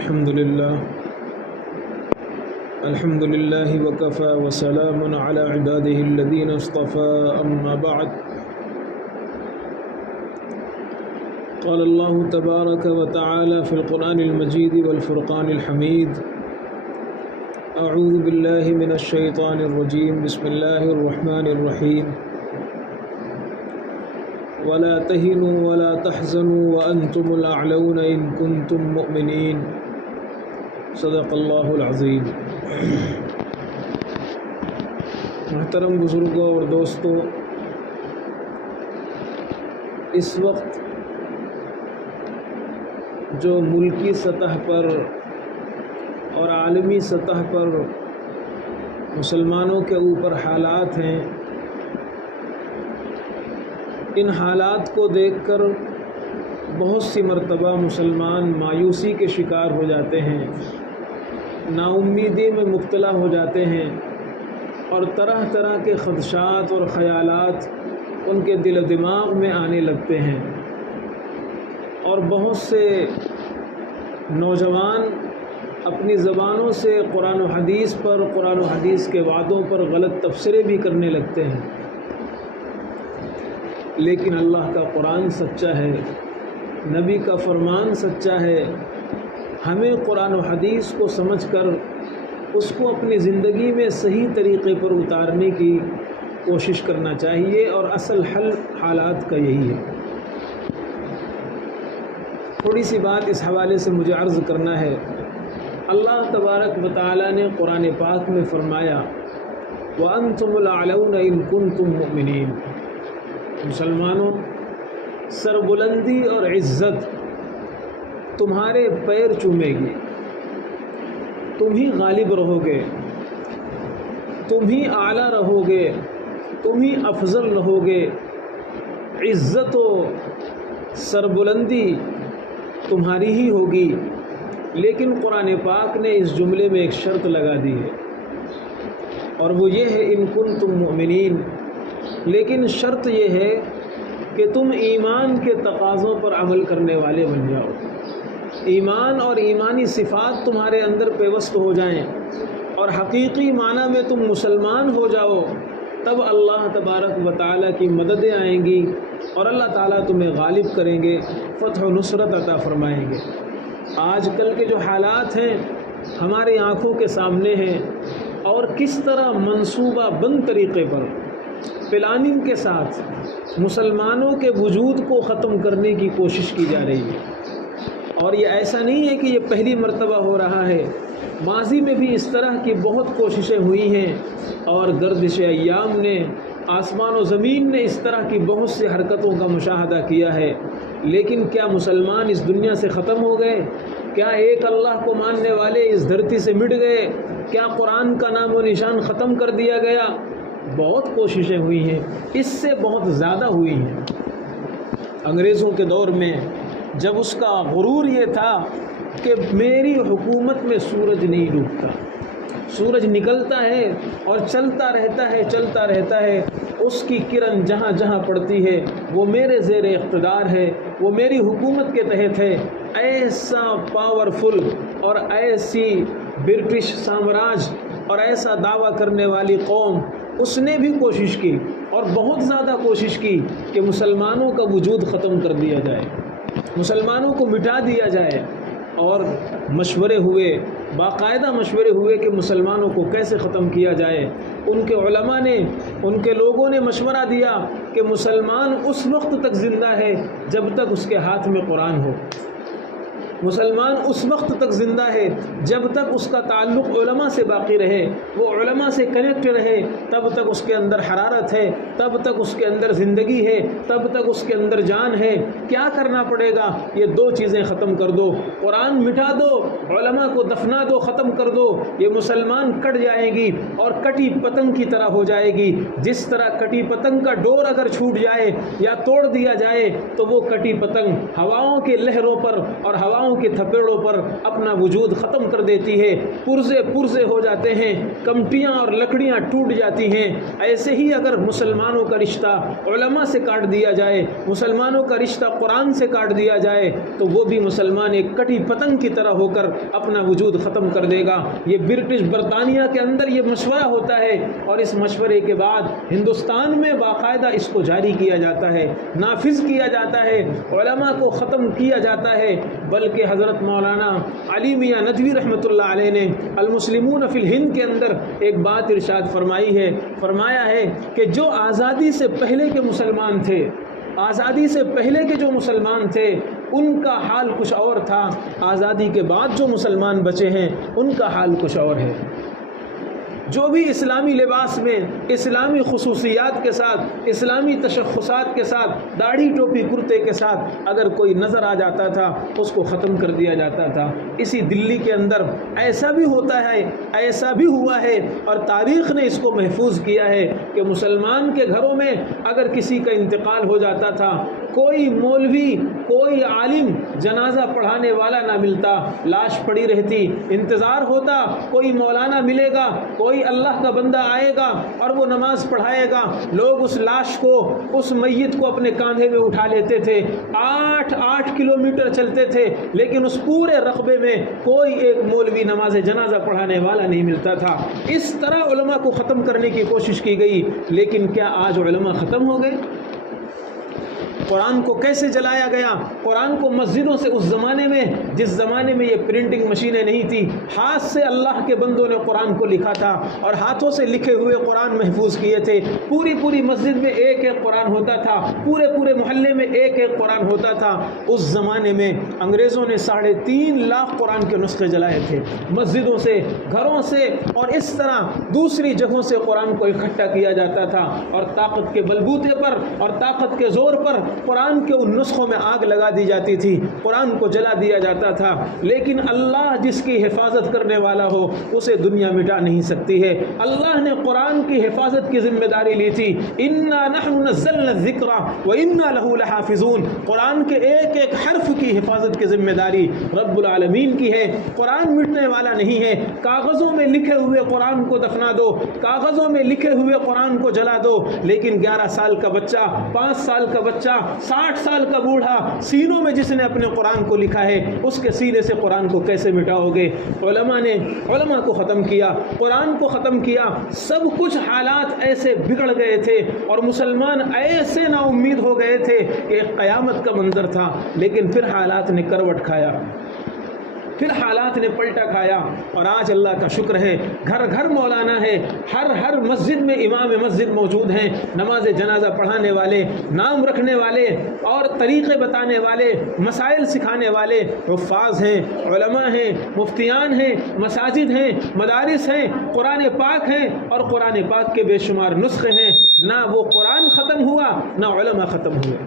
الحمد لله وكفى وسلام على عباده الذين اصطفى أما بعد قال الله تبارك وتعالى في القرآن المجيد والفرقان الحميد أعوذ بالله من الشيطان الرجيم بسم الله الرحمن الرحيم ولا تهنوا ولا تحزنوا وأنتم الأعلون إن كنتم مؤمنين صدق اللہ العظیم۔ محترم بزرگوں اور دوستوں، اس وقت جو ملکی سطح پر اور عالمی سطح پر مسلمانوں کے اوپر حالات ہیں، ان حالات کو دیکھ کر بہت سی مرتبہ مسلمان مایوسی کے شکار ہو جاتے ہیں، نا امیدی میں مبتلا ہو جاتے ہیں، اور طرح طرح کے خدشات اور خیالات ان کے دل و دماغ میں آنے لگتے ہیں، اور بہت سے نوجوان اپنی زبانوں سے قرآن و حدیث پر، قرآن و حدیث کے وعدوں پر غلط تبصرے بھی کرنے لگتے ہیں۔ لیکن اللہ کا قرآن سچا ہے، نبی کا فرمان سچا ہے۔ ہمیں قرآن و حدیث کو سمجھ کر اس کو اپنی زندگی میں صحیح طریقے پر اتارنے کی کوشش کرنا چاہیے، اور اصل حل حالات کا یہی ہے۔ تھوڑی سی بات اس حوالے سے مجھے عرض کرنا ہے۔ اللہ تبارک و تعالی نے قرآن پاک میں فرمایا وَأَنْتُمُ الْأَعْلَوْنَ إِن كُنتُم مُؤْمِنِينَ، مسلمانوں، سربلندی اور عزت تمہارے پیر چومے گی، تم ہی غالب رہو گے، تم ہی اعلیٰ رہو گے، تم ہی افضل رہو گے، عزت و سربلندی تمہاری ہی ہوگی۔ لیکن قرآن پاک نے اس جملے میں ایک شرط لگا دی ہے، اور وہ یہ ہے ان کنتم مؤمنین، لیکن شرط یہ ہے کہ تم ایمان کے تقاضوں پر عمل کرنے والے بن جاؤ، ایمان اور ایمانی صفات تمہارے اندر پیوست ہو جائیں، اور حقیقی معنی میں تم مسلمان ہو جاؤ، تب اللہ تبارک و تعالیٰ کی مددیں آئیں گی، اور اللہ تعالیٰ تمہیں غالب کریں گے، فتح و نصرت عطا فرمائیں گے۔ آج کل کے جو حالات ہیں ہماری آنکھوں کے سامنے ہیں، اور کس طرح منصوبہ بند طریقے پر، پلاننگ کے ساتھ مسلمانوں کے وجود کو ختم کرنے کی کوشش کی جا رہی ہے۔ اور یہ ایسا نہیں ہے کہ یہ پہلی مرتبہ ہو رہا ہے، ماضی میں بھی اس طرح کی بہت کوششیں ہوئی ہیں، اور گردش ایام نے، آسمان و زمین نے اس طرح کی بہت سی حرکتوں کا مشاہدہ کیا ہے۔ لیکن کیا مسلمان اس دنیا سے ختم ہو گئے؟ کیا ایک اللہ کو ماننے والے اس دھرتی سے مٹ گئے؟ کیا قرآن کا نام و نشان ختم کر دیا گیا؟ بہت کوششیں ہوئی ہیں، اس سے بہت زیادہ ہوئی ہیں۔ انگریزوں کے دور میں جب اس کا غرور یہ تھا کہ میری حکومت میں سورج نہیں ڈوبتا، سورج نکلتا ہے اور چلتا رہتا ہے، چلتا رہتا ہے، اس کی کرن جہاں جہاں پڑتی ہے وہ میرے زیر اقتدار ہے، وہ میری حکومت کے تحت ہے۔ ایسا پاورفل اور ایسی برٹش سامراج اور ایسا دعویٰ کرنے والی قوم، اس نے بھی کوشش کی، اور بہت زیادہ کوشش کی کہ مسلمانوں کا وجود ختم کر دیا جائے، مسلمانوں کو مٹا دیا جائے، اور مشورے ہوئے، باقاعدہ مشورے ہوئے کہ مسلمانوں کو کیسے ختم کیا جائے۔ ان کے علماء نے، ان کے لوگوں نے مشورہ دیا کہ مسلمان اس وقت تک زندہ ہے جب تک اس کے ہاتھ میں قرآن ہو، مسلمان اس وقت تک زندہ ہے جب تک اس کا تعلق علماء سے باقی رہے، وہ علماء سے کنیکٹ رہے، تب تک اس کے اندر حرارت ہے، تب تک اس کے اندر زندگی ہے، تب تک اس کے اندر جان ہے۔ کیا کرنا پڑے گا؟ یہ دو چیزیں ختم کر دو، قرآن مٹا دو، علماء کو دفنا دو، ختم کر دو، یہ مسلمان کٹ جائے گی اور کٹی پتنگ کی طرح ہو جائے گی۔ جس طرح کٹی پتنگ کا ڈور اگر چھوٹ جائے یا توڑ دیا جائے تو وہ کٹی پتنگ ہواؤں کے لہروں پر اور ہواؤں پاؤں کے تھپیڑوں پر اپنا وجود ختم کر دیتی ہے، پرزے پرزے ہو جاتے ہیں، کمٹیاں اور لکڑیاں ٹوٹ جاتی ہیں۔ ایسے ہی اگر مسلمانوں کا رشتہ علماء سے کاٹ دیا جائے، مسلمانوں کا رشتہ قرآن سے کاٹ دیا جائے، تو وہ بھی مسلمان ایک کٹی پتنگ کی طرح ہو کر اپنا وجود ختم کر دے گا۔ یہ برٹش برطانیہ کے اندر یہ مشورہ ہوتا ہے، اور اس مشورے کے بعد ہندوستان میں باقاعدہ اس کو جاری کیا جاتا ہے، نافذ کیا جاتا ہے، علماء کو ختم کیا جاتا ہے۔ بلکہ حضرت مولانا علی میاں ندوی رحمۃ اللہ علیہ نے المسلمون فی الہند کے اندر ایک بات ارشاد فرمائی ہے، فرمایا ہے کہ جو آزادی سے پہلے کے مسلمان تھے، آزادی سے پہلے کے جو مسلمان تھے ان کا حال کچھ اور تھا، آزادی کے بعد جو مسلمان بچے ہیں ان کا حال کچھ اور ہے۔ جو بھی اسلامی لباس میں اسلامی خصوصیات کے ساتھ، اسلامی تشخصات کے ساتھ، داڑھی ٹوپی کرتے کے ساتھ اگر کوئی نظر آ جاتا تھا اس کو ختم کر دیا جاتا تھا۔ اسی دلی کے اندر ایسا بھی ہوتا ہے، ایسا بھی ہوا ہے، اور تاریخ نے اس کو محفوظ کیا ہے کہ مسلمان کے گھروں میں اگر کسی کا انتقال ہو جاتا تھا، کوئی مولوی، کوئی عالم جنازہ پڑھانے والا نہ ملتا، لاش پڑی رہتی، انتظار ہوتا کوئی مولانا ملے گا، کوئی اللہ کا بندہ آئے گا اور وہ نماز پڑھائے گا۔ لوگ اس لاش کو، اس میت کو اپنے کاندھے میں اٹھا لیتے تھے، 8 کلومیٹر چلتے تھے، لیکن اس پورے رقبے میں کوئی ایک مولوی نماز جنازہ پڑھانے والا نہیں ملتا تھا۔ اس طرح علماء کو ختم کرنے کی کوشش کی گئی، لیکن کیا آج علماء ختم ہو گئے؟ قرآن کو کیسے جلایا گیا؟ قرآن کو مسجدوں سے اس زمانے میں، جس زمانے میں یہ پرنٹنگ مشینیں نہیں تھی، ہاتھ سے اللہ کے بندوں نے قرآن کو لکھا تھا، اور ہاتھوں سے لکھے ہوئے قرآن محفوظ کیے تھے۔ پوری مسجد میں ایک ایک قرآن ہوتا تھا، پورے محلے میں ایک ایک قرآن ہوتا تھا۔ اس زمانے میں انگریزوں نے 3.5 لاکھ قرآن کے نسخے جلائے تھے، مسجدوں سے، گھروں سے، اور اس طرح دوسری جگہوں سے قرآن کو اکٹھا کیا جاتا تھا، اور طاقت کے بلبوتے پر اور طاقت کے زور پر قرآن کے ان نسخوں میں آگ لگا دی جاتی تھی، قرآن کو جلا دیا جاتا تھا۔ لیکن اللہ جس کی حفاظت کرنے والا ہو اسے دنیا مٹا نہیں سکتی ہے۔ اللہ نے قرآن کی حفاظت کی ذمہ داری لی تھی، انا نحن نزلنا الذکر وانا له لحافظون۔ قرآن کے ایک ایک حرف کی حفاظت کی ذمہ داری رب العالمین کی ہے۔ قرآن مٹنے والا نہیں ہے۔ کاغذوں میں لکھے ہوئے قرآن کو دفنا دو، کاغذوں میں لکھے ہوئے قرآن کو جلا دو، لیکن 11 سال کا بچہ، 5 سال کا بچہ، 60 سال کا بوڑھا، سینوں میں جس نے اپنے قرآن کو لکھا ہے اس کے سینے سے قرآن کو کیسے مٹاؤ گے؟ علماء کو ختم کیا، قرآن کو ختم کیا، سب کچھ حالات ایسے بگڑ گئے تھے اور مسلمان ایسے نا امید ہو گئے تھے کہ قیامت کا منظر تھا۔ لیکن پھر حالات نے کروٹ کھایا، پھر حالات نے پلٹا کھایا، اور آج اللہ کا شکر ہے گھر گھر مولانا ہے، ہر مسجد میں امام مسجد موجود ہیں، نماز جنازہ پڑھانے والے، نام رکھنے والے اور طریقے بتانے والے، مسائل سکھانے والے حفاظ ہیں، علماء ہیں، مفتیان ہیں، مساجد ہیں، مدارس ہیں، قرآن پاک ہیں، اور قرآن پاک کے بے شمار نسخے ہیں۔ نہ وہ قرآن ختم ہوا، نہ علماء ختم ہوئے۔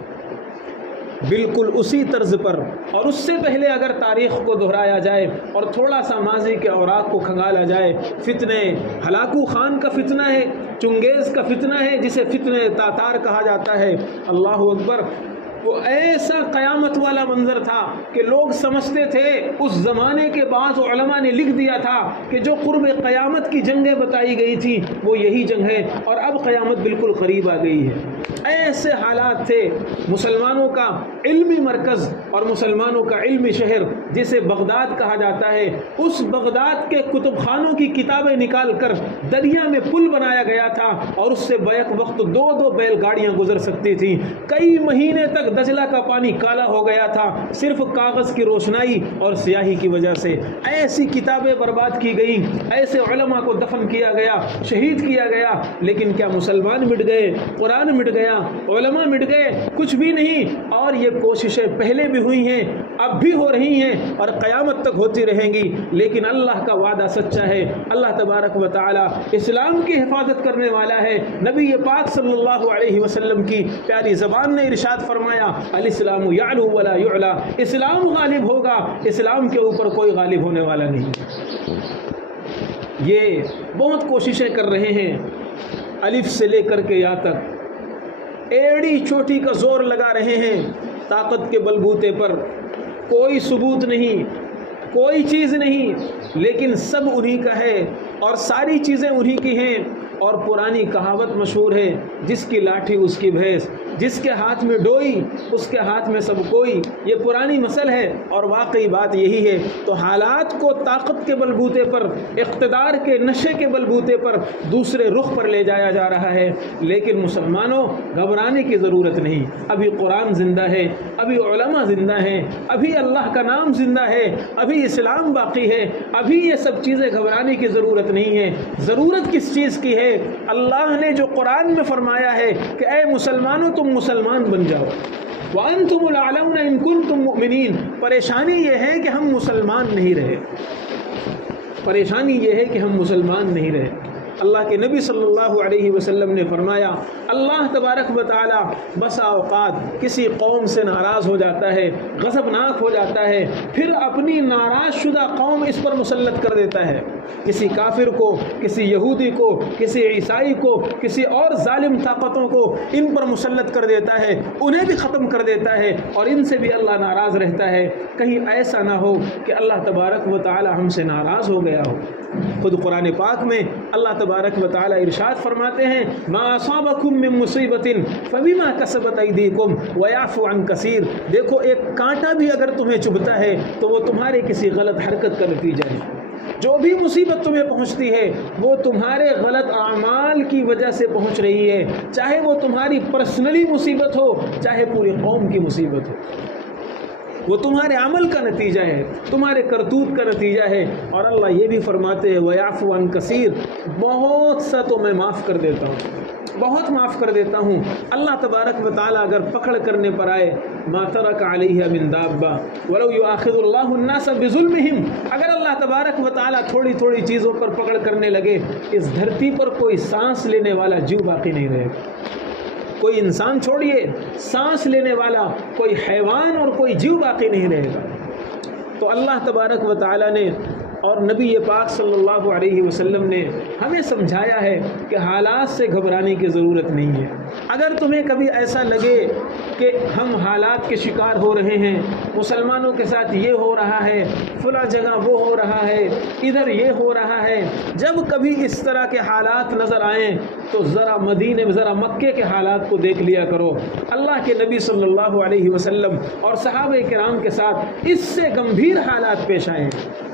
بالکل اسی طرز پر، اور اس سے پہلے اگر تاریخ کو دہرایا جائے اور تھوڑا سا ماضی کے اوراق کو کھنگالا جائے، فتنے، ہلاکو خان کا فتنہ ہے، چنگیز کا فتنہ ہے جسے فتنہ تاتار کہا جاتا ہے، اللہ اکبر، وہ ایسا قیامت والا منظر تھا کہ لوگ سمجھتے تھے، اس زمانے کے بعض علماء نے لکھ دیا تھا کہ جو قرب قیامت کی جنگیں بتائی گئی تھی وہ یہی جنگ ہے، اور اب قیامت بالکل قریب آ گئی ہے۔ ایسے حالات تھے۔ مسلمانوں کا علمی مرکز اور مسلمانوں کا علمی شہر جسے بغداد کہا جاتا ہے، اس بغداد کے کتب خانوں کی کتابیں نکال کر دریا میں پل بنایا گیا تھا، اور اس سے بیک وقت 2 بیل گاڑیاں گزر سکتی تھیں۔ کئی مہینے تک دجلہ کا پانی کالا ہو گیا تھا، صرف کاغذ کی روشنائی اور سیاہی کی وجہ سے۔ ایسی کتابیں برباد کی گئی، ایسے علماء کو دفن کیا گیا، شہید کیا گیا، لیکن کیا مسلمان مٹ گئے؟ قرآن مٹ گیا؟ علماء مٹ گئے؟ کچھ بھی نہیں۔ اور یہ کوششیں پہلے بھی ہوئی ہیں، اب بھی ہو رہی ہیں، اور قیامت تک ہوتی رہیں گی، لیکن اللہ کا وعدہ سچا ہے۔ اللہ تبارک و تعالی اسلام کی حفاظت کرنے والا ہے۔ نبی پاک صلی اللہ علیہ وسلم کی پیاری زبان نے ارشاد فرمایا، الاسلام یعلو ولا یعلا، اسلام غالب ہوگا، اسلام کے اوپر کوئی غالب ہونے والا نہیں۔ یہ بہت کوششیں کر رہے ہیں، الف سے لے کر کے یا تک ایڑی چوٹی کا زور لگا رہے ہیں، طاقت کے بلبوتے پر کوئی ثبوت نہیں، کوئی چیز نہیں، لیکن سب انہی کا ہے اور ساری چیزیں انہی کی ہیں۔ اور پرانی کہاوت مشہور ہے، جس کی لاٹھی اس کی بھینس، جس کے ہاتھ میں ڈوئی اس کے ہاتھ میں سب کوئی۔ یہ پرانی مثل ہے اور واقعی بات یہی ہے۔ تو حالات کو طاقت کے بلبوتے پر، اقتدار کے نشے کے بلبوتے پر دوسرے رخ پر لے جایا جا رہا ہے، لیکن مسلمانوں گھبرانے کی ضرورت نہیں۔ ابھی قرآن زندہ ہے، ابھی علماء زندہ ہیں، ابھی اللہ کا نام زندہ ہے، ابھی اسلام باقی ہے، ابھی یہ سب چیزیں گھبرانے کی ضرورت نہیں ہے۔ ضرورت کس چیز کی ہے؟ اللہ نے جو قرآن میں فرمایا ہے کہ اے مسلمانوں تم مسلمان بن جاؤ، وَأَنْتُمُ الْأَعْلَوْنَ إِن كُنتُم مُؤْمِنِينَ۔ پریشانی یہ ہے کہ ہم مسلمان نہیں رہے، پریشانی یہ ہے کہ ہم مسلمان نہیں رہے۔ اللہ کے نبی صلی اللہ علیہ وسلم نے فرمایا، اللہ تبارک و تعالی بسا اوقات کسی قوم سے ناراض ہو جاتا ہے، غضبناک ہو جاتا ہے، پھر اپنی ناراض شدہ قوم اس پر مسلط کر دیتا ہے، کسی کافر کو، کسی یہودی کو، کسی عیسائی کو، کسی اور ظالم طاقتوں کو ان پر مسلط کر دیتا ہے، انہیں بھی ختم کر دیتا ہے، اور ان سے بھی اللہ ناراض رہتا ہے۔ کہیں ایسا نہ ہو کہ اللہ تبارک و تعالی ہم سے ناراض ہو گیا ہو۔ خود قرآن پاک میں اللہ تبارک و تعالی ارشاد فرماتے ہیں، ما اصابکم من مصیبت فبما کسبت ایدیکم ویعفو عن کثیر۔ دیکھو ایک کانٹا بھی اگر تمہیں چبھتا ہے تو وہ تمہارے کسی غلط حرکت کا نتیجہ ہے۔ جو بھی مصیبت تمہیں پہنچتی ہے وہ تمہارے غلط اعمال کی وجہ سے پہنچ رہی ہے، چاہے وہ تمہاری پرسنلی مصیبت ہو، چاہے پوری قوم کی مصیبت ہو، وہ تمہارے عمل کا نتیجہ ہے، تمہارے کرتوت کا نتیجہ ہے۔ اور اللہ یہ بھی فرماتے ہیں وَيَعْفُو عَن كَثِيرٍ، بہت سا تو میں معاف کر دیتا ہوں، بہت معاف کر دیتا ہوں۔ اللہ تبارک و تعالیٰ اگر پکڑ کرنے پر آئے، مَا تَرَكَ عَلَيْهَا مِن دَابَّةٍ وَلَوْ يُؤَاخِذُ اللَّهُ النَّاسَ بِظُلْمِهِمْ، اگر اللہ تبارک و تعالیٰ تھوڑی تھوڑی چیزوں پر پکڑ کرنے لگے، اس دھرتی پر کوئی سانس لینے والا جیو باقی نہیں رہے گا۔ کوئی انسان چھوڑیے، سانس لینے والا کوئی حیوان اور کوئی جیو باقی نہیں رہے گا۔ تو اللہ تبارک و تعالیٰ نے اور نبی پاک صلی اللہ علیہ وسلم نے ہمیں سمجھایا ہے کہ حالات سے گھبرانے کی ضرورت نہیں ہے۔ اگر تمہیں کبھی ایسا لگے کہ ہم حالات کے شکار ہو رہے ہیں، مسلمانوں کے ساتھ یہ ہو رہا ہے، فلاں جگہ وہ ہو رہا ہے، ادھر یہ ہو رہا ہے، جب کبھی اس طرح کے حالات نظر آئیں تو ذرا مدینے، ذرا مکے کے حالات کو دیکھ لیا کرو۔ اللہ کے نبی صلی اللہ علیہ وسلم اور صحابہ کرام کے ساتھ اس سے گمبھیر حالات پیش آئے ہیں۔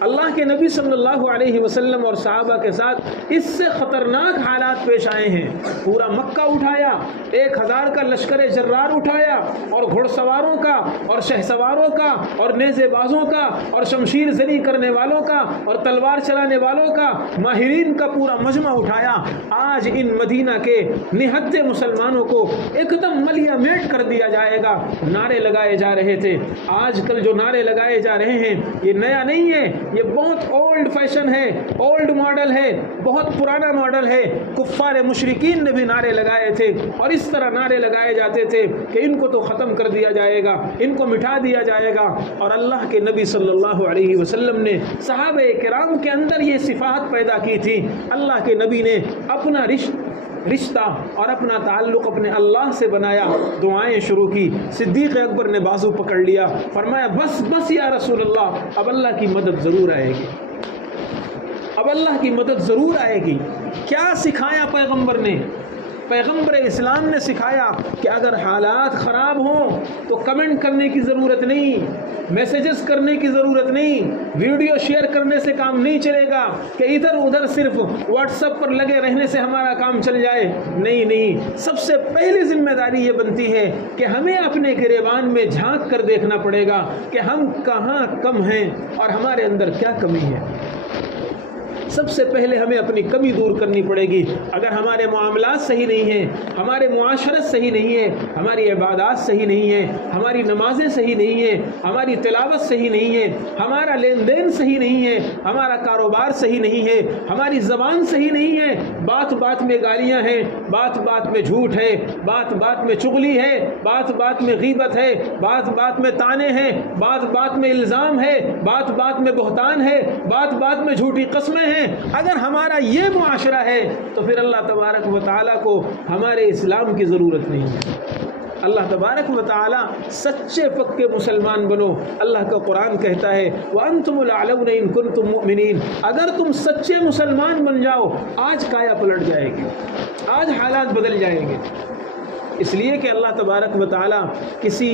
اللہ کے نبی صلی اللہ علیہ وسلم اور صحابہ کے ساتھ اس سے خطرناک حالات پیش آئے ہیں۔ پورا مکہ اٹھایا، 1000 کا لشکر جرار اٹھایا، اور گھڑ سواروں کا اور شہ سواروں کا اور نیزے بازوں کا اور شمشیر زنی کرنے والوں کا اور تلوار چلانے والوں کا، ماہرین کا پورا مجمع اٹھایا۔ آج ان مدینہ کے نہتے مسلمانوں کو ایک دم ملیا میٹ کر دیا جائے گا۔ نعرے لگائے جا رہے تھے، آج کل جو نعرے لگائے جا رہے ہیں یہ نیا نہیں ہے، یہ بہت اولڈ فیشن ہے، اولڈ ماڈل ہے، بہت پرانا ماڈل ہے۔ کفار مشرکین نے بھی نعرے لگائے تھے، اور اس طرح نعرے لگائے جاتے تھے کہ ان کو تو ختم کر دیا جائے گا، ان کو مٹا دیا جائے گا۔ اور اللہ کے نبی صلی اللہ علیہ وسلم نے صحابہ کرام کے اندر یہ صفات پیدا کی تھی۔ اللہ کے نبی نے اپنا رشتہ اور اپنا تعلق اپنے اللہ سے بنایا، دعائیں شروع کی۔ صدیق اکبر نے بازو پکڑ لیا، فرمایا بس بس یا رسول اللہ، اب اللہ کی مدد ضرور آئے گی، اب اللہ کی مدد ضرور آئے گی۔ کیا سکھایا پیغمبر نے؟ پیغمبر اسلام نے سکھایا کہ اگر حالات خراب ہوں تو کمنٹ کرنے کی ضرورت نہیں، میسیجز کرنے کی ضرورت نہیں، ویڈیو شیئر کرنے سے کام نہیں چلے گا کہ ادھر ادھر صرف واٹس ایپ پر لگے رہنے سے ہمارا کام چل جائے۔ نہیں، سب سے پہلی ذمہ داری یہ بنتی ہے کہ ہمیں اپنے گریبان میں جھانک کر دیکھنا پڑے گا کہ ہم کہاں کم ہیں اور ہمارے اندر کیا کمی ہے۔ سب سے پہلے ہمیں اپنی کمی دور کرنی پڑے گی۔ اگر ہمارے معاملات صحیح نہیں ہیں، ہمارے معاشرت صحیح نہیں ہے، ہماری عبادات صحیح نہیں ہے، ہماری نمازیں صحیح نہیں ہیں، ہماری تلاوت صحیح نہیں ہے، ہمارا لین دین صحیح نہیں ہے، ہمارا کاروبار صحیح نہیں ہے، ہماری زبان صحیح نہیں ہے، بات بات میں گالیاں ہیں، بات بات میں جھوٹ ہے، بات بات میں چغلی ہے، بات بات میں غیبت ہے، بات بات میں طعنے ہیں، بات بات میں الزام ہے، بات بات میں بہتان ہے، بات بات میں جھوٹی قسمیں ہیں، اگر ہمارا یہ معاشرہ ہے تو پھر اللہ تبارک و تعالیٰ کو ہمارے اسلام کی ضرورت نہیں ہے۔ اللہ تبارک و تعالی سچے پکے مسلمان بنو. اللہ کا قرآن کہتا ہے وَأَنْتُمُ الْأَعْلَوْنَ إِن كُنتُم مُؤْمِنِينَ. اگر تم سچے مسلمان بن جاؤ آج کایا پلٹ جائے گی, آج حالات بدل جائیں گے. اس لیے کہ اللہ تبارک و تعالی کسی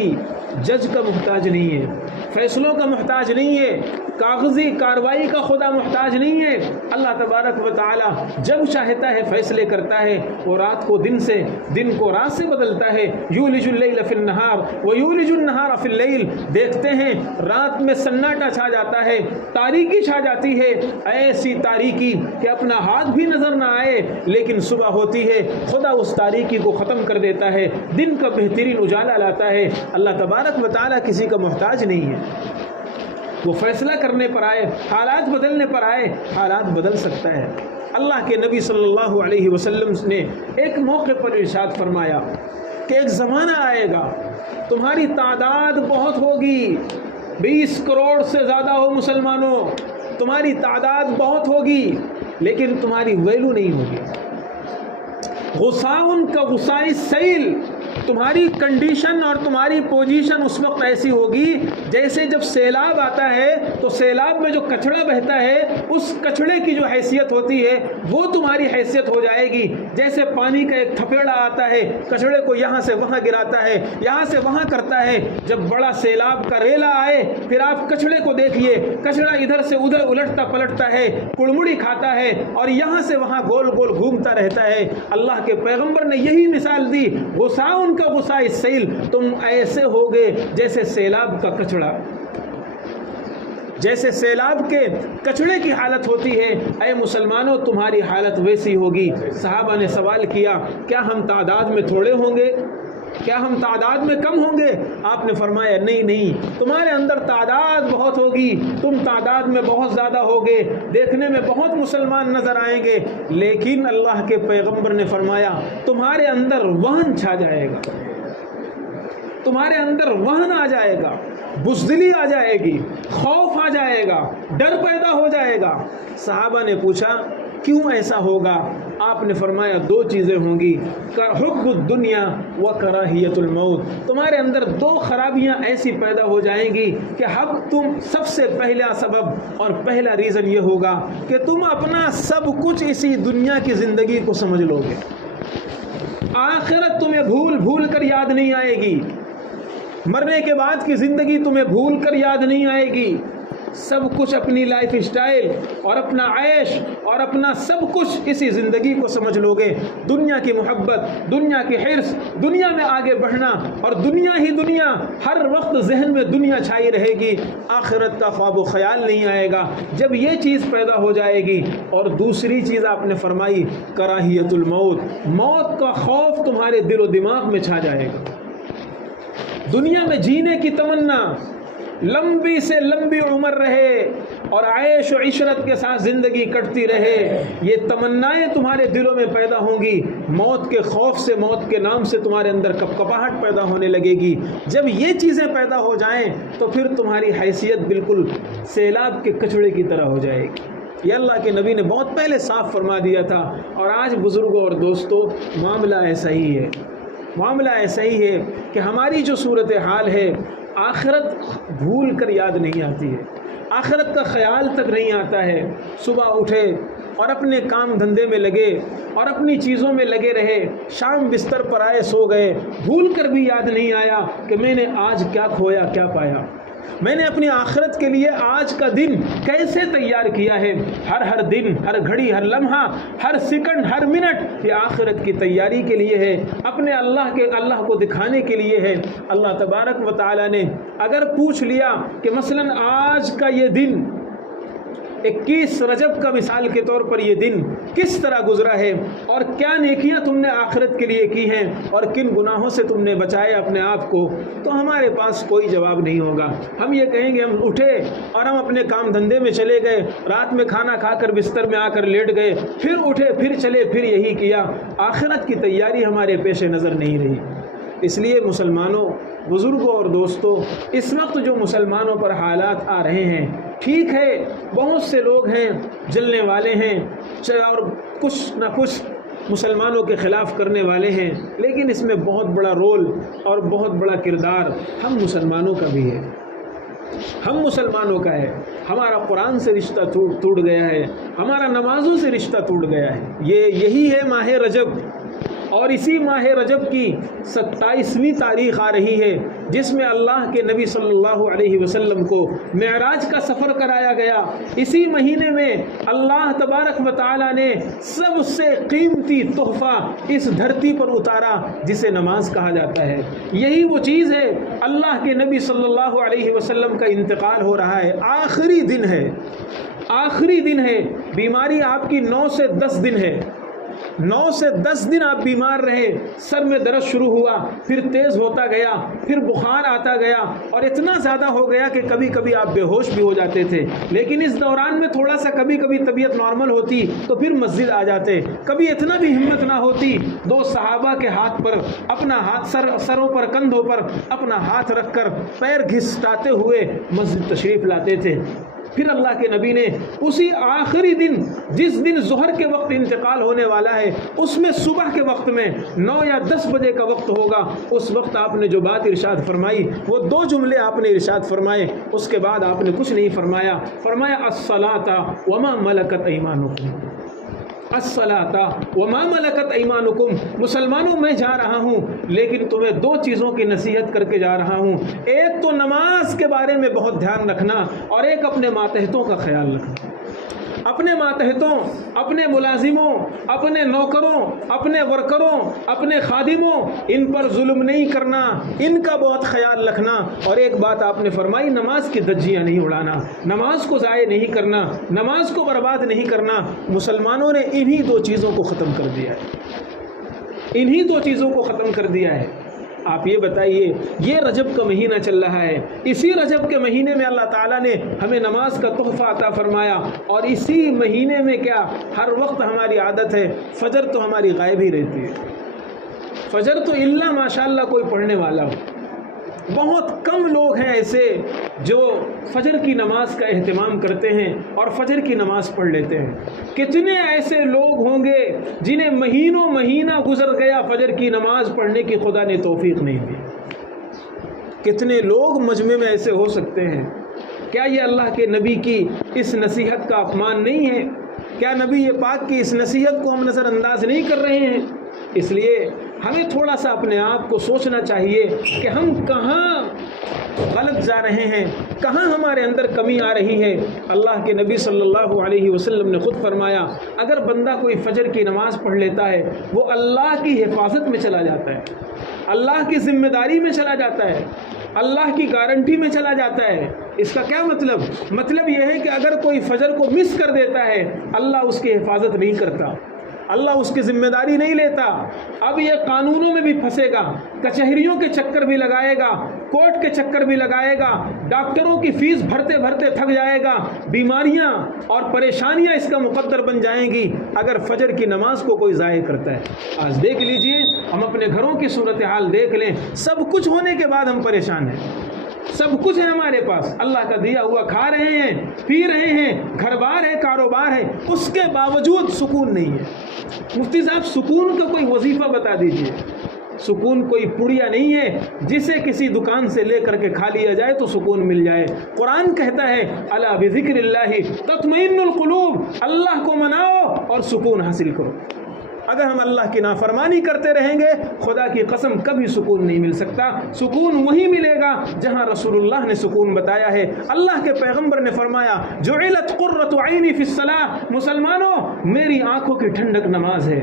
جج کا محتاج نہیں ہے, فیصلوں کا محتاج نہیں ہے, کاغذی کارروائی کا خدا محتاج نہیں ہے. اللہ تبارک و تعالی جب چاہتا ہے فیصلے کرتا ہے. وہ رات کو دن سے, دن کو رات سے بدلتا ہے. یولج اللیل فی النہار ویولج النہار فی اللیل. دیکھتے ہیں رات میں سناٹا چھا جاتا ہے, تاریکی چھا جاتی ہے, ایسی تاریکی کہ اپنا ہاتھ بھی نظر نہ آئے, لیکن صبح ہوتی ہے خدا اس تاریکی کو ختم کر دیتا ہے, دن کا بہترین اجالا لاتا ہے. اللہ تبارک و تعالی کسی کا محتاج نہیں ہے. وہ فیصلہ کرنے پر آئے, حالات بدلنے پر آئے, حالات بدل سکتا ہے. اللہ کے نبی صلی اللہ علیہ وسلم نے ایک موقع پر ارشاد فرمایا کہ ایک زمانہ آئے گا تمہاری تعداد بہت ہوگی, 20 کروڑ سے زیادہ ہو مسلمانوں, تمہاری تعداد بہت ہوگی لیکن تمہاری ویلو نہیں ہوگی. غصاؤن کا غصائی سیل, تمہاری کنڈیشن اور تمہاری پوزیشن اس وقت ایسی ہوگی جیسے جب سیلاب آتا ہے تو سیلاب میں جو کچڑا بہتا ہے اس کچڑے کی جو حیثیت ہوتی ہے وہ تمہاری حیثیت ہو جائے گی. جیسے پانی کا ایک تھپیڑا آتا ہے, کچڑے کو یہاں سے وہاں گراتا ہے, یہاں سے وہاں کرتا ہے. جب بڑا سیلاب کا ریلا آئے پھر آپ کچڑے کو دیکھیے, کچڑا ادھر سے ادھر الٹتا پلٹتا ہے, کڑمڑی کھاتا ہے اور یہاں سے وہاں گول گول گھومتا رہتا ہے. اللہ کے پیغمبر نے یہی مثال دی, غصاؤن کا غصائی سیل, تم ایسے ہوگے جیسے سیلاب کا کچڑا, جیسے سیلاب کے کچڑے کی حالت ہوتی ہے. اے مسلمانوں تمہاری حالت ویسی ہوگی. صحابہ نے سوال کیا کیا ہم تعداد میں تھوڑے ہوں گے, کیا ہم تعداد میں کم ہوں گے؟ آپ نے فرمایا نہیں نہیں, تمہارے اندر تعداد بہت ہوگی, تم تعداد میں بہت زیادہ ہوگے, دیکھنے میں بہت مسلمان نظر آئیں گے, لیکن اللہ کے پیغمبر نے فرمایا تمہارے اندر وہن چھا جائے گا, تمہارے اندر وہن آ جائے گا, بزدلی آ جائے گی, خوف آ جائے گا, ڈر پیدا ہو جائے گا. صحابہ نے پوچھا کیوں ایسا ہوگا؟ آپ نے فرمایا 2 چیزیں ہوں گی, حب الدنیا و کراہیت الموت. تمہارے اندر 2 خرابیاں ایسی پیدا ہو جائیں گی کہ اب تم سب سے پہلا سبب اور پہلا ریزن یہ ہوگا کہ تم اپنا سب کچھ اسی دنیا کی زندگی کو سمجھ لو گے. آخرت تمہیں بھول بھول کر یاد نہیں آئے گی, مرنے کے بعد کی زندگی تمہیں بھول کر یاد نہیں آئے گی. سب کچھ اپنی لائف اسٹائل اور اپنا عیش اور اپنا سب کچھ اسی زندگی کو سمجھ لو گے. دنیا کی محبت, دنیا کی حرص, دنیا میں آگے بڑھنا اور دنیا ہی دنیا, ہر وقت ذہن میں دنیا چھائی رہے گی, آخرت کا خواب و خیال نہیں آئے گا. جب یہ چیز پیدا ہو جائے گی, اور دوسری چیز آپ نے فرمائی کراہیت الموت, موت کا خوف تمہارے دل و دماغ میں چھا جائے گا. دنیا میں جینے کی تمنا, لمبی سے لمبی عمر رہے اور عیش و عشرت کے ساتھ زندگی کٹتی رہے, یہ تمنائیں تمہارے دلوں میں پیدا ہوں گی. موت کے خوف سے, موت کے نام سے تمہارے اندر کپکپاہٹ پیدا ہونے لگے گی. جب یہ چیزیں پیدا ہو جائیں تو پھر تمہاری حیثیت بالکل سیلاب کے کچڑے کی طرح ہو جائے گی. یہ اللہ کے نبی نے بہت پہلے صاف فرما دیا تھا. اور آج بزرگوں اور دوستوں معاملہ ایسا ہی ہے, معاملہ ایسا ہی ہے کہ ہماری جو صورتحال ہے, آخرت بھول کر یاد نہیں آتی ہے, آخرت کا خیال تک نہیں آتا ہے. صبح اٹھے اور اپنے کام دھندے میں لگے اور اپنی چیزوں میں لگے رہے, شام بستر پر آئے سو گئے, بھول کر بھی یاد نہیں آیا کہ میں نے آج کیا کھویا کیا پایا, میں نے اپنی آخرت کے لیے آج کا دن کیسے تیار کیا ہے. ہر دن, ہر گھڑی, ہر لمحہ, ہر سیکنڈ, ہر منٹ یہ آخرت کی تیاری کے لیے ہے, اپنے اللہ کو دکھانے کے لیے ہے. اللہ تبارک و تعالی نے اگر پوچھ لیا کہ مثلا آج کا یہ دن 21 رجب کا مثال کے طور پر یہ دن کس طرح گزرا ہے اور کیا نیکیاں تم نے آخرت کے لیے کی ہیں اور کن گناہوں سے تم نے بچایا اپنے آپ کو, تو ہمارے پاس کوئی جواب نہیں ہوگا. ہم یہ کہیں گے ہم اٹھے اور ہم اپنے کام دھندے میں چلے گئے, رات میں کھانا کھا کر بستر میں آ کر لیٹ گئے, پھر اٹھے, پھر چلے, پھر یہی کیا. آخرت کی تیاری ہمارے پیش نظر نہیں رہی. اس لیے مسلمانوں, بزرگوں اور دوستوں, اس وقت جو مسلمانوں پر حالات آ رہے ہیں, ٹھیک ہے بہت سے لوگ ہیں جلنے والے ہیں اور کچھ نہ کچھ مسلمانوں کے خلاف کرنے والے ہیں، لیکن اس میں بہت بڑا رول اور بہت بڑا کردار ہم مسلمانوں کا بھی ہے، ہم مسلمانوں کا ہے۔ ہمارا قرآن سے رشتہ ٹوٹ گیا ہے، ہمارا نمازوں سے رشتہ ٹوٹ گیا ہے۔ یہی ہے ماہ رجب، اور اسی ماہ رجب کی 27ویں تاریخ آ رہی ہے جس میں اللہ کے نبی صلی اللہ علیہ وسلم کو معراج کا سفر کرایا گیا۔ اسی مہینے میں اللہ تبارک و تعالی نے سب سے قیمتی تحفہ اس دھرتی پر اتارا جسے نماز کہا جاتا ہے۔ یہی وہ چیز ہے، اللہ کے نبی صلی اللہ علیہ وسلم کا انتقال ہو رہا ہے، آخری دن ہے، آخری دن ہے۔ بیماری آپ کی 9 سے 10 دن ہے، 9 سے 10 دن آپ بیمار رہے، سر میں درد شروع ہوا، پھر تیز ہوتا گیا، پھر بخار آتا گیا، اور اتنا زیادہ ہو گیا کہ کبھی کبھی آپ بے ہوش بھی ہو جاتے تھے۔ لیکن اس دوران میں تھوڑا سا کبھی کبھی طبیعت نارمل ہوتی تو پھر مسجد آ جاتے، کبھی اتنا بھی ہمت نہ ہوتی 2 صحابہ کے ہاتھ پر اپنا ہاتھ سروں پر کندھوں پر اپنا ہاتھ رکھ کر پیر گھسٹاتے ہوئے مسجد تشریف لاتے تھے۔ پھر اللہ کے نبی نے اسی آخری دن، جس دن ظہر کے وقت انتقال ہونے والا ہے، اس میں صبح کے وقت میں 9 یا 10 بجے کا وقت ہوگا، اس وقت آپ نے جو بات ارشاد فرمائی، وہ 2 جملے آپ نے ارشاد فرمائے، اس کے بعد آپ نے کچھ نہیں فرمایا۔ فرمایا الصلاۃ وما ملکت ایمانکم، الصلاۃ وما ملکت ایمانکم، مسلمانوں میں جا رہا ہوں لیکن تمہیں 2 چیزوں کی نصیحت کر کے جا رہا ہوں، ایک تو نماز کے بارے میں بہت دھیان رکھنا، اور ایک اپنے ماتحتوں کا خیال رکھنا۔ اپنے ماتحتوں، اپنے ملازموں، اپنے نوکروں، اپنے ورکروں، اپنے خادموں، ان پر ظلم نہیں کرنا، ان کا بہت خیال رکھنا۔ اور ایک بات آپ نے فرمائی، نماز کی دھجیاں نہیں اڑانا، نماز کو ضائع نہیں کرنا، نماز کو برباد نہیں کرنا۔ مسلمانوں نے انہی 2 چیزوں کو ختم کر دیا ہے، انہی 2 چیزوں کو ختم کر دیا ہے۔ آپ یہ بتائیے، یہ رجب کا مہینہ چل رہا ہے، اسی رجب کے مہینے میں اللہ تعالیٰ نے ہمیں نماز کا تحفہ عطا فرمایا، اور اسی مہینے میں کیا ہر وقت ہماری عادت ہے، فجر تو ہماری غائب ہی رہتی ہے، فجر تو الا ماشاءاللہ کوئی پڑھنے والا ہو۔ بہت کم لوگ ہیں ایسے جو فجر کی نماز کا اہتمام کرتے ہیں اور فجر کی نماز پڑھ لیتے ہیں۔ کتنے ایسے لوگ ہوں گے جنہیں مہینوں مہینہ گزر گیا فجر کی نماز پڑھنے کی خدا نے توفیق نہیں دی؟ کتنے لوگ مجمع میں ایسے ہو سکتے ہیں؟ کیا یہ اللہ کے نبی کی اس نصیحت کا اپمان نہیں ہے؟ کیا نبی پاک کی اس نصیحت کو ہم نظر انداز نہیں کر رہے ہیں؟ اس لیے ہمیں تھوڑا سا اپنے آپ کو سوچنا چاہیے کہ ہم کہاں غلط جا رہے ہیں، کہاں ہمارے اندر کمی آ رہی ہے۔ اللہ کے نبی صلی اللہ علیہ وسلم نے خود فرمایا، اگر بندہ کوئی فجر کی نماز پڑھ لیتا ہے، وہ اللہ کی حفاظت میں چلا جاتا ہے، اللہ کی ذمہ داری میں چلا جاتا ہے، اللہ کی گارنٹی میں چلا جاتا ہے۔ اس کا کیا مطلب؟ مطلب یہ ہے کہ اگر کوئی فجر کو مس کر دیتا ہے، اللہ اس کی حفاظت نہیں کرتا، اللہ اس کی ذمہ داری نہیں لیتا۔ اب یہ قانونوں میں بھی پھنسے گا، کچہریوں کے چکر بھی لگائے گا، کورٹ کے چکر بھی لگائے گا، ڈاکٹروں کی فیس بھرتے بھرتے تھک جائے گا، بیماریاں اور پریشانیاں اس کا مقدر بن جائیں گی اگر فجر کی نماز کو کوئی ضائع کرتا ہے۔ آج دیکھ لیجئے، ہم اپنے گھروں کی صورتحال دیکھ لیں، سب کچھ ہونے کے بعد ہم پریشان ہیں، سب کچھ ہے ہمارے پاس، اللہ کا دیا ہوا کھا رہے ہیں، پی رہے ہیں، گھر بار ہے، کاروبار ہے، اس کے باوجود سکون نہیں ہے۔ مفتی صاحب، سکون کا کوئی وظیفہ بتا دیجئے۔ سکون کوئی پڑیا نہیں ہے جسے کسی دکان سے لے کر کے کھا لیا جائے تو سکون مل جائے۔ قرآن کہتا ہے الا بذکر اللہ تطمئن القلوب، اللہ کو مناؤ اور سکون حاصل کرو۔ اگر ہم اللہ کی نافرمانی کرتے رہیں گے، خدا کی قسم کبھی سکون نہیں مل سکتا۔ سکون وہی ملے گا جہاں رسول اللہ نے سکون بتایا ہے۔ اللہ کے پیغمبر نے فرمایا جعلت قرۃ عینی فی الصلاۃ، مسلمانوں میری آنکھوں کی ٹھنڈک نماز ہے،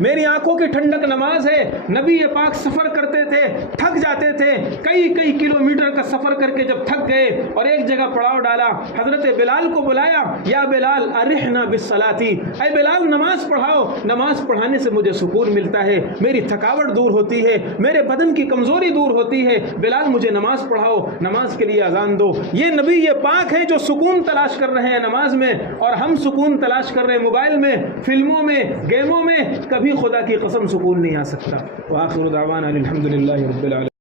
میری آنکھوں کی ٹھنڈک نماز ہے۔ نبی پاک سفر کرتے تھے، تھک جاتے تھے، کئی کلومیٹر کا سفر کر کے جب تھک گئے اور ایک جگہ پڑاؤ ڈالا، حضرت بلال کو بلایا، یا بلال ارحنا بالصلاۃ، اے بلال نماز پڑھاؤ، نماز پڑھانے سے مجھے سکون ملتا ہے، میری تھکاوٹ دور ہوتی ہے، میرے بدن کی کمزوری دور ہوتی ہے، بلال مجھے نماز پڑھاؤ، نماز کے لیے اذان دو۔ یہ نبی پاک ہے جو سکون تلاش کر رہے ہیں نماز میں، اور ہم سکون تلاش کر رہے ہیں موبائل میں، فلموں میں، گیموں میں۔ کبھی خدا کی قسم سکون نہیں آ سکتا۔ وآخر دعوانا الحمد للہ رب العالمین۔